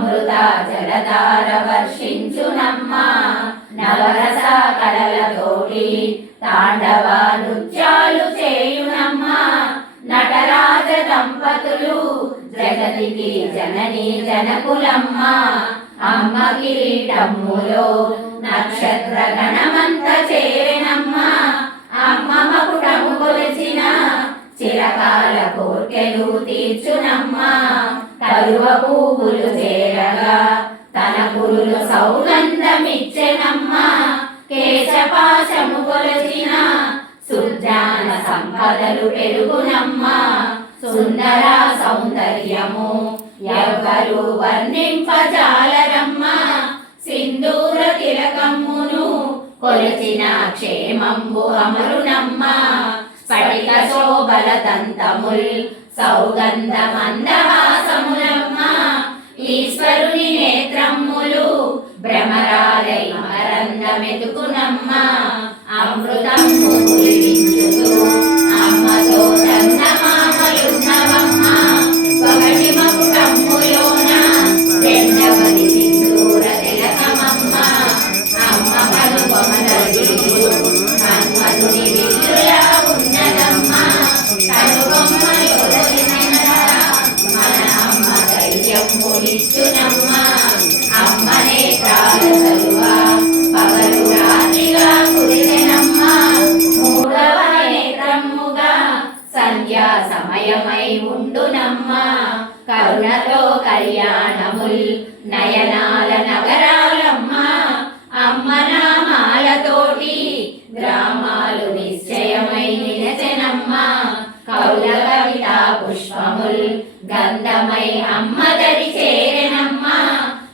అమృత జలధార వర్షించునమ్మా నవరస కళలతోటి తాండవ నృత్యాలు చేయునమ్మా. నటరాజ దంపతులు జగతికి జనని జనకులమ్మ. అమ్మ కిరీటమ్ములో నక్షత్ర గణమంత చే కోర్కెలు తీర్చునమ్మా. కలువ పువ్వులు చేరగా తన గురులు సౌగంధమిచ్చెనమ్మా. కేశపాశము కొలచిన సుజ్ఞాన సంపదలు పెరుగునమ్మా. సుందర సౌందర్యము ఎవ్వరు వర్ణింపజాలరమ్మా. సింధూర తిలకమ్మును కొలచిన క్షేమంబు అమరునమ్మా. స్ఫటిక శోభల దంతముల్ సౌగంధ మందహాసములమ్మా ఈశ్వరుని నేత్రమ్ములు భ్రమరాలై మరందమెతుకునమ్మా అమృతం ధైర్యమునిచ్చునమ్మా అమ్మనే పగలు రాత్రిగా కుదిరెనమ్మా మూడవ నేత్రముగా సంధ్యా సమయమై ఉండునమ్మా. కరుణతో కళ్యాణముల్ నయనాల నగరా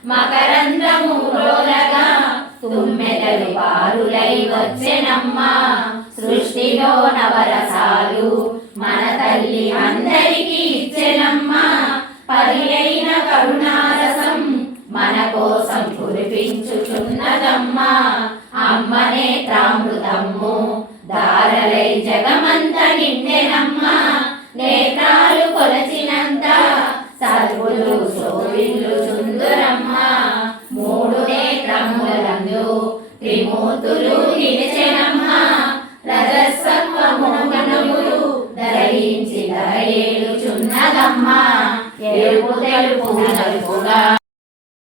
మకరందము రోలగా తుమ్మెదలు పారులై వచ్చెనమ్మా. సృష్టిలో నవరసాలు మన తల్లి అందరికీ ఇచ్చెనమ్మా. పరియైన కరుణారసం మన కోసం కురిపించుచున్నదమ్మా. అమ్మనే తామృతమ్ము దారలై జగమంత నిండెనమ్మా. నేత్రాలు కొలచినంత సర్వులు సోవిల్లు చుందురమ్మా మూతులు నిలిచెనమ్మా రజస్వత్వము గణములు ధరించి చున్నదమ్మా ఎరుపు తెలుపు నలుపుగా